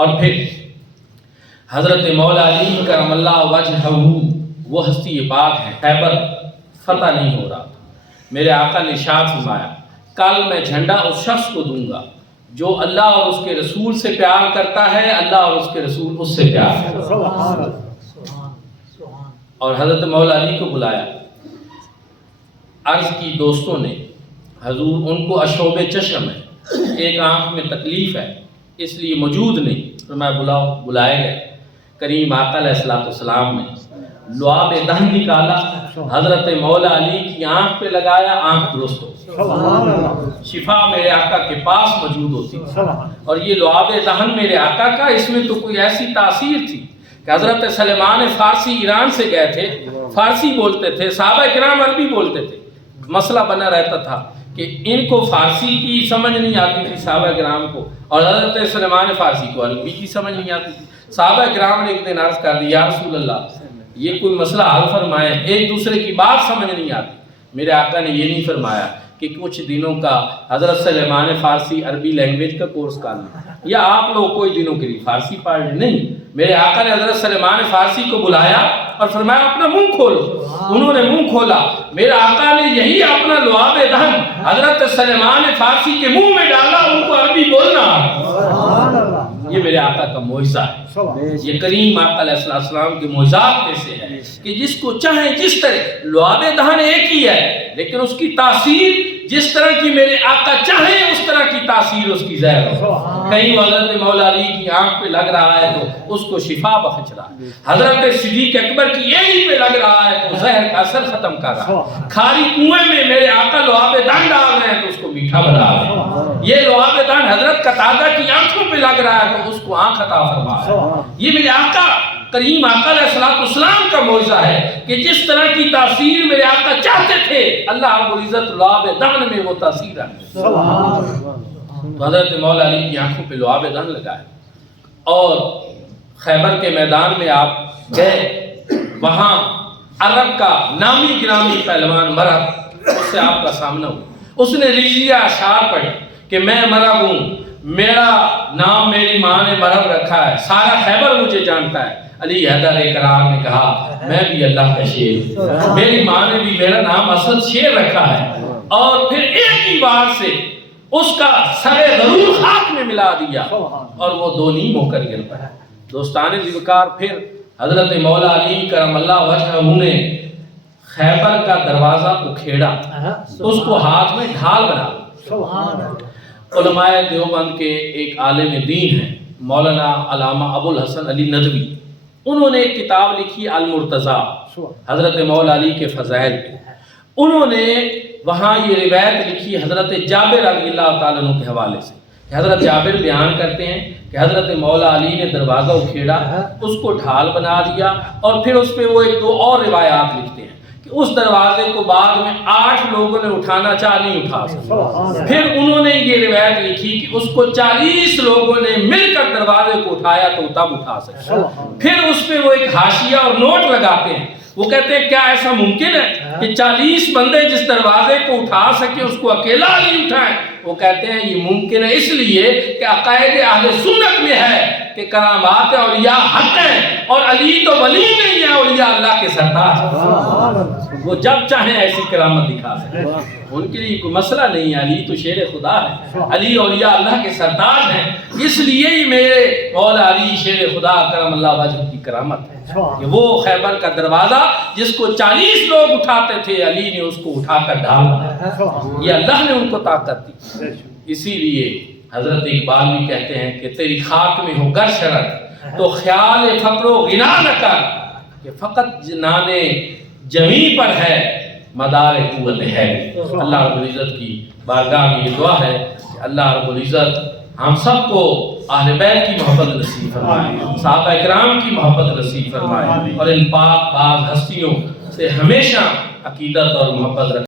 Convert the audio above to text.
اور پھر حضرت مولا علی کرم اللہ وجہہ وہ ہستی پاک ہے، خیبر فتح نہیں ہو رہا تھا، میرے آقا نے ارشاد فرمایا کل میں جھنڈا اس شخص کو دوں گا جو اللہ اور اس کے رسول سے پیار کرتا ہے، اللہ اور اس کے رسول اس سے پیار کرتا ہے۔ اور حضرت مولا علی کو بلایا، عرض کی دوستوں نے حضور ان کو اشوب چشم ہے، ایک آنکھ میں تکلیف ہے اس لیے موجود نہیں، تو میں بلائے گئے۔ کریم آقا علیہ السلام نے لعاب دہن نکالا، حضرت مولا علی کی آنکھ پہ لگایا، آنکھ درست ہو، شفا میرے آقا کے پاس موجود ہوتی۔ اور یہ لعاب دہن میرے آقا کا، اس میں تو کوئی ایسی تاثیر تھی کہ حضرت سلیمان فارسی ایران سے گئے تھے، فارسی بولتے تھے، صحابہ کرام عربی بولتے تھے، مسئلہ بنا رہتا تھا کہ ان کو فارسی کی سمجھ نہیں آتی تھی صحابہ کرام کو، اور حضرت سلیمان فارسی کو عربی کی سمجھ نہیں آتی تھی۔ صحابہ کرام نے ایک دن عرض کر دیا، یا رسول اللہ یہ کوئی مسئلہ حل فرمائے، ایک دوسرے کی بات سمجھ نہیں آتی۔ میرے آقا نے یہ نہیں فرمایا کہ کچھ دنوں کا حضرت سلیمان فارسی عربی لینگویج کا کورس کر لیں، یا آپ لوگ کوئی دنوں کے لیے فارسی پڑھ لیں، نہیں، میرے آقا نے حضرت سلیمان فارسی کو بلایا اور فرمایا اپنا منہ کھولو۔ انہوں نے منہ کھولا، میرے آقا نے یہی اپنا لعاب دہن حضرت سلیمان فارسی کے منہ میں ڈالا، ان کو عربی بولنا۔ یہ میرے آقا کا معجزہ ہے، یہ کریم آقا علیہ السلام کے معجزات میں سے ہے کہ جس کو چاہیں جس طرح، لعاب دہن ایک ہی ہے لیکن اس کی تاثیر جس طرح کی میرے آقا چاہیں اس طرح کی تاثیر اس کی ظاہر ہو۔ کہیں حضرت مولا علی کی آنکھ پہ لگ رہا ہے تو اس کو شفا بخش رہا ہے، حضرت صدیق اکبر کی ایڑی پہ لگ رہا ہے تو زہر کا اثر ختم کر رہا ہے، کھاری کنویں میں میرے آقا لعاب دہن ڈال رہے ہیں تو اس کو میٹھا بنا رہے ہیں، یہ لعاب دہن حضرت قتادہ کی آنکھوں پہ لگ رہا ہے تو اس کو آنکھ عطا فرما رہا ہے۔ یہ میرے آقا کریم آقا علیہ السلام کا معجزہ ہے کہ جس طرح کی تاثیر میرے آقا چاہتے تھے، اللہ رب العزت لعاب دہن میں وہ تاثیر رکھتے۔ تو حضرت مولا علی کی آنکھوں پہ لعاب دہن لگائے اور خیبر کے میدان میں آپ گئے، وہاں عرب کا نامی گرامی پہلوان مرب، اس سے آپ کا سامنا ہوا، اس نے رضیہ اشعار پڑھی کہ میں مرب ہوں، میرا نام میری ماں نے مرب رکھا ہے، سارا خیبر مجھے جانتا ہے۔ علی حیدر کرار نے کہا میں بھی اللہ کا شیر ہوں، میری ماں نے بھی میرا نام اسد شیر رکھا ہے، اور پھر ایک ہی بار سے اس کا سر ضرور خاک میں ملا دیا اور وہ دو نیم ہو کر گر پڑا۔ دوستان ذوالفقار، پھر حضرت مولا علی کرم اللہ وجہہ نے خیبر کا دروازہ اکھیڑا، اس کو ہاتھ میں ڈھال بنا۔ علماء دیوبند کے ایک عالم دین ہیں مولانا علامہ ابو الحسن علی ندوی، انہوں نے ایک کتاب لکھی المرتضیٰ حضرت مولا علی کے فضائل پہ، انہوں نے وہاں یہ روایت لکھی حضرت جابر رضی اللہ تعالیٰ عنہ کے حوالے سے کہ حضرت جابر بیان کرتے ہیں کہ حضرت مولا علی نے دروازہ اکھیڑا، اس کو ڈھال بنا دیا، اور پھر اس پہ وہ ایک دو اور روایات لکھتے ہیں کہ اس دروازے کو بعد میں 8 لوگوں نے اٹھانا چاہ نہیں اٹھا سکتے، پھر انہوں نے یہ روایت لکھی کہ اس کو 40 لوگوں نے مل کر دروازے کو اٹھایا تو تب اٹھا سکتے۔ پھر اس پہ وہ ایک حاشیہ اور نوٹ لگاتے ہیں، وہ کہتے ہیں کیا ایسا ممکن ہے کہ 40 بندے جس دروازے کو اٹھا سکے اس کو اکیلا علی اٹھائیں؟ وہ کہتے ہیں یہ ممکن ہے اس لیے کہ عقائد اہل سنت میں ہے کہ کرامات اولیاء حق ہیں، اور علی تو ولی نہیں ہے، اولیاء اللہ کے سردار، وہ جب چاہیں ایسی کرامت دکھا سکتے، ان کے لیے کوئی مسئلہ نہیں ہے، علی تو شیر خدا ہے، علی اولیاء اللہ کے سردار ہیں، اس لیے ہی میرے مولا علی شیر خدا کرم اللہ وجہ کی کرامت ہے کہ وہ خیبر کا دروازہ جس کو 40 لوگ اٹھاتے تھے، علی نے اس کو اٹھا کر ڈھال بنایا، یہ اللہ نے ان کو طاقت دی۔ اسی لیے حضرت اقبال بھی کہتے ہیں کہ تیری خاک میں ہو گر شرط تو خیال فقر و غنا نہ کر، کہ فقط جنان جمی پر ہے مدار قوت ہے۔ اللہ رب العزت کی بارگاہ میں یہ دعا ہے کہ اللہ رب العزت ہم سب کو اہل بیت کی محبت نصیب فرمائے، صحابہ اکرام کی محبت نصیب فرمائے، اور ان پاک باز ہستیوں سے ہمیشہ عقیدت اور محبت رکھے۔